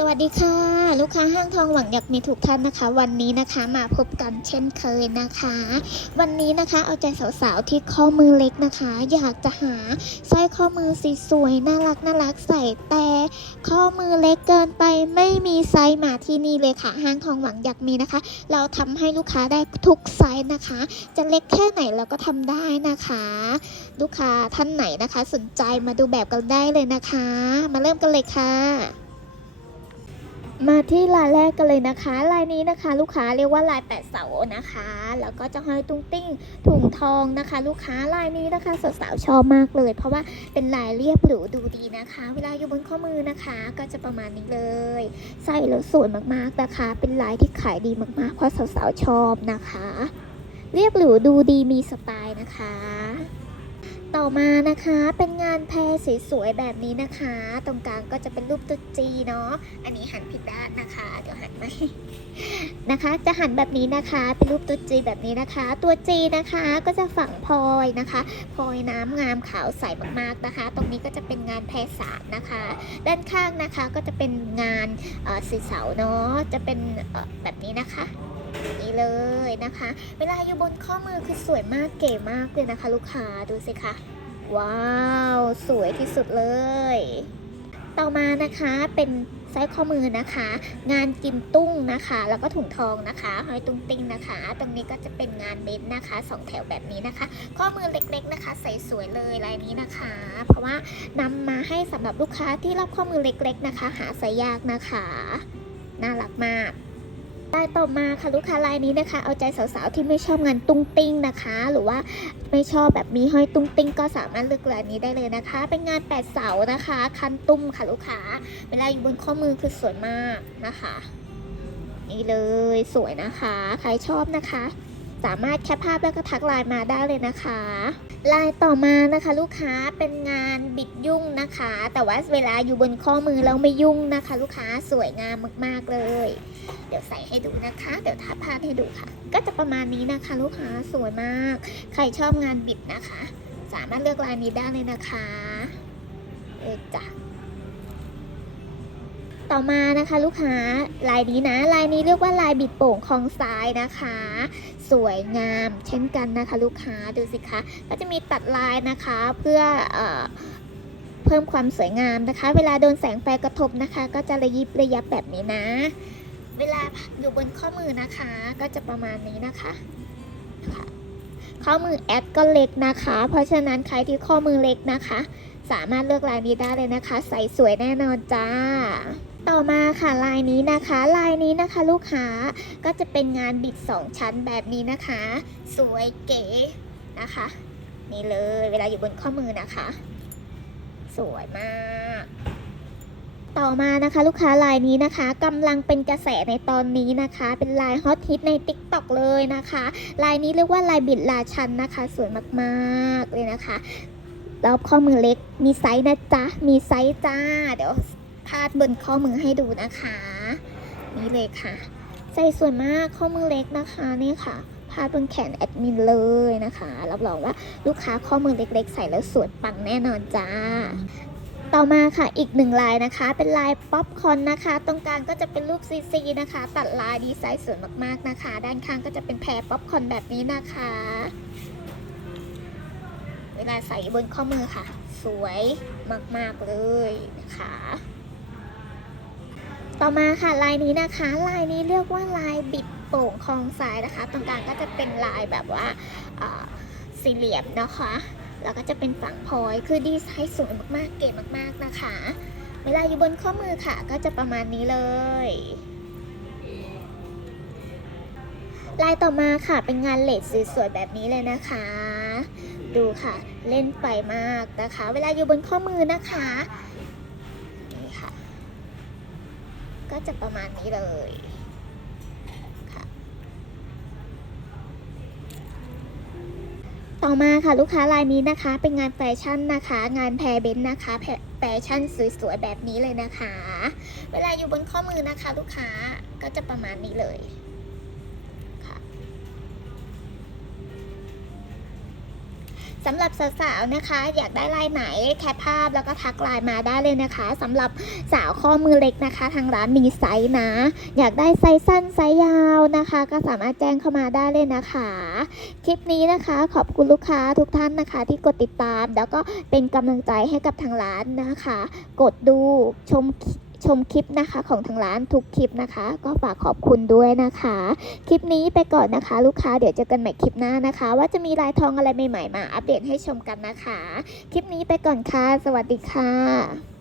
สวัสดีค่ะ ลูกค้าห้างทองหวังอยากมีทุกท่านนะคะ วันนี้นะคะมาพบกันเช่นเคยนะคะ วันนี้นะคะเอาใจสาวๆที่ข้อมือเล็กนะคะ อยากจะหาสร้อยข้อมือสีสวยน่ารักน่ารักใส่แต่ข้อมือเล็กเกินไปไม่มีไซส์มาที่นี่เลยค่ะห้างทองหวังอยากมีนะคะ เราทำให้ลูกค้าได้ทุกไซส์นะคะ จะเล็กแค่ไหนเราก็ทำได้นะคะ ลูกค้าท่านไหนนะคะ สนใจมาดูแบบกันได้เลยนะคะ มาเริ่มกันเลยค่ะ มาที่ลายแรกกันเลยนะคะลายนี้นะคะ ลูกค้าเรียกว่าลายแปดเสานะคะ แล้วก็จะห้อยตุ้งติ้งถุงทองนะคะ ลูกค้าลายนี้นะคะสาวๆชอบมากเลย เพราะว่าเป็นลายเรียบหรูดูดีนะคะ เวลาอยู่บนข้อมือนะคะ ก็จะประมาณนี้เลยใส่แล้วสวยมากๆนะคะ เป็นลายที่ขายดีมากๆเพราะสาวๆชอบนะคะ เรียบหรูดูดีมีสไตล์นะคะ ต่อมานะคะเป็นงานแพรสวยๆแบบนี้นะคะ ตรงกลางก็จะเป็นรูปตุ๊จีเนาะอันนี้หันผิดด้านนะคะ เดี๋ยวหันไหมนะคะ จะหันแบบนี้นะคะ เป็นรูปตุ๊จีแบบนี้นะคะ ตัวจีนะคะก็จะฝังพลอยนะคะพลอยน้ำงามขาวใสมากๆนะคะ ตรงนี้ก็จะเป็นงานแพรสารนะคะ ด้านข้างนะคะก็จะเป็นงานเอ่อสีเสาเนาะจะเป็นแบบนี้นะคะ นี่เลยนะคะ เวลาอยู่บนข้อมือคือสวยมากเก๋มากเลยนะคะ ลูกค้าดูสิคะว้าวสวยที่สุดเลย ต่อมานะคะเป็นสร้อยข้อมือนะคะ งานกิมตุ้งนะคะ แล้วก็ถุงทองนะคะห้อยตุ้งติ้งนะคะ ตรงนี้ก็จะเป็นงานเบ็ดนะคะสองแถวแบบนี้นะคะ ข้อมือเล็กๆนะคะ ใส่สวยเลยลายนี้นะคะ เพราะว่านำมาให้สำหรับลูกค้าที่รับข้อมือเล็กๆนะคะ หาใส่ยากนะคะ น่ารักมาก ลายต่อมาค่ะลูกค้าลายนี้นะคะ เอาใจสาวๆที่ไม่ชอบงานตุ้งติ้งนะคะ หรือว่าไม่ชอบแบบมีห้อยตุ้งติ้งก็สามารถเลือกลายนี้ได้เลยนะคะ เป็นงานแปดเสานะคะ คันตุ้มค่ะลูกค้าเวลาอยู่บนข้อมือคือสวยมากนะคะ นี่เลยสวยนะคะ ใครชอบนะคะ สามารถแคปภาพแล้วก็ทักไลน์มาได้เลยนะคะลายต่อมานะคะลูกค้าเป็นงานบิดยุ่งนะคะ แต่ว่าเวลาอยู่บนข้อมือแล้วไม่ยุ่งนะคะ ลูกค้าสวยงามมากๆเลย เดี๋ยวใส่ให้ดูนะคะ เดี๋ยวทับภาพให้ดูค่ะ ก็จะประมาณนี้นะคะ ลูกค้าสวยมาก ใครชอบงานบิดนะคะ สามารถเลือกลายนี้ได้เลยนะคะเออจ้ะ ต่อมานะคะลูกค้าลายนี้นะลายนี้เรียกว่าลายบิดโป่งคองซ้ายนะคะ สวยงามเช่นกันนะคะ ลูกค้าดูสิคะก็จะมีตัดลายนะคะเพื่อเอเพิ่มความสวยงามนะคะ เวลาโดนแสงไฟกระทบนะคะ ก็จะระยิบระยับแบบนี้นะ เวลาอยู่บนข้อมือนะคะ ก็จะประมาณนี้นะคะค่ะข้อมือแอดก็เล็กนะคะ เพราะฉะนั้นใครที่ข้อมือเล็กนะคะ สามารถเลือกลายนี้ได้เลยนะคะ ใส่สวยแน่นอนจ้า ต่อมาค่ะลายนี้นะคะ ลายนี้นะคะลูกค้าก็จะเป็นงานบิด 2 ชั้นแบบนี้นะคะ สวยเก๋นะคะ นี่เลยเวลาอยู่บนข้อมือนะคะ สวยมากต่อมานะคะลูกค้าลายนี้นะคะกำลังเป็นกระแสในตอนนี้นะคะ เป็นลายฮอตฮิตใน t ิ k t o k เลยนะคะ ลายนี้เรียกว่าลายบิดลาชันนะคะ สวยมากๆเลยนะคะ รอบข้อมือเล็กมีไซส์นะจ๊ะ มีไซส์จ้า เดี๋ยวพาดบนข้อมือให้ดูนะคะ นี่เลยค่ะ ใส่ส่วยมากข้อมือเล็กนะคะนี่ค่ะพาดบนแขนแอดมินเลยนะคะ รับรองว่าลูกค้าข้อมือเล็ก ๆ ใส่แล้วสวยปังแน่นอนจ้า ต่อมาค่ะอีกหนึ่งลายนะคะ เป็นลายป๊อปคอร์นนะคะ ตรงกลางก็จะเป็นรูปซีซีนะคะ ตัดลายดีไซน์สวยมากๆนะคะ ด้านข้างก็จะเป็นแพรป๊อปคอร์นแบบนี้นะคะ ลาใส่บนข้อมือค่ะ สวยมากๆเลยนะคะต่อมาค่ะลายนี้นะคะ ลายนี้เรียกว่าลายบิดโป่งคองซ้ายนะคะ ตรงกลางก็จะเป็นลายแบบว่าสี่เหลี่ยมนะคะ แล้วก็จะเป็นฝั่งพลอยคือดีไซน์สวยมากๆ เก๋มากๆนะคะ เวลาอยู่บนข้อมือค่ะ ก็จะประมาณนี้เลย ลายต่อมาค่ะเป็นงานเลดสวยๆแบบนี้เลยนะคะ ดูค่ะ เล่นไปมากนะคะ เวลาอยู่บนข้อมือนะคะนี่ค่ะ ก็จะประมาณนี้เลยค่ะต่อมาค่ะลูกค้ารายนี้นะคะ เป็นงานแฟชั่นนะคะ งานแพรเบนนะคะแฟชั่นสวยๆแบบนี้เลยนะคะ เวลาอยู่บนข้อมือนะคะ ลูกค้าก็จะประมาณนี้เลย สำหรับสาวๆนะคะ อยากได้ลายไหนแคปภาพแล้วก็ทักไลน์มาได้เลยนะคะสำหรับสาวข้อมือเล็กนะคะ ทางร้านมีไซส์นะ อยากได้ไซส์สั้นไซส์ยาวนะคะ ก็สามารถแจ้งเข้ามาได้เลยนะคะ คลิปนี้นะคะขอบคุณลูกค้าทุกท่านนะคะ ที่กดติดตาม แล้วก็เป็นกำลังใจให้กับทางร้านนะคะ กดดูชม ชมคลิปนะคะของทางร้านทุกคลิปนะคะ ก็ฝากขอบคุณด้วยนะคะ คลิปนี้ไปก่อนนะคะ ลูกค้าเดี๋ยวเจอกันใหม่คลิปหน้านะคะ ว่าจะมีลายทองอะไรใหม่ๆมาอัปเดตให้ชมกันนะคะ คลิปนี้ไปก่อนค่ะ สวัสดีค่ะ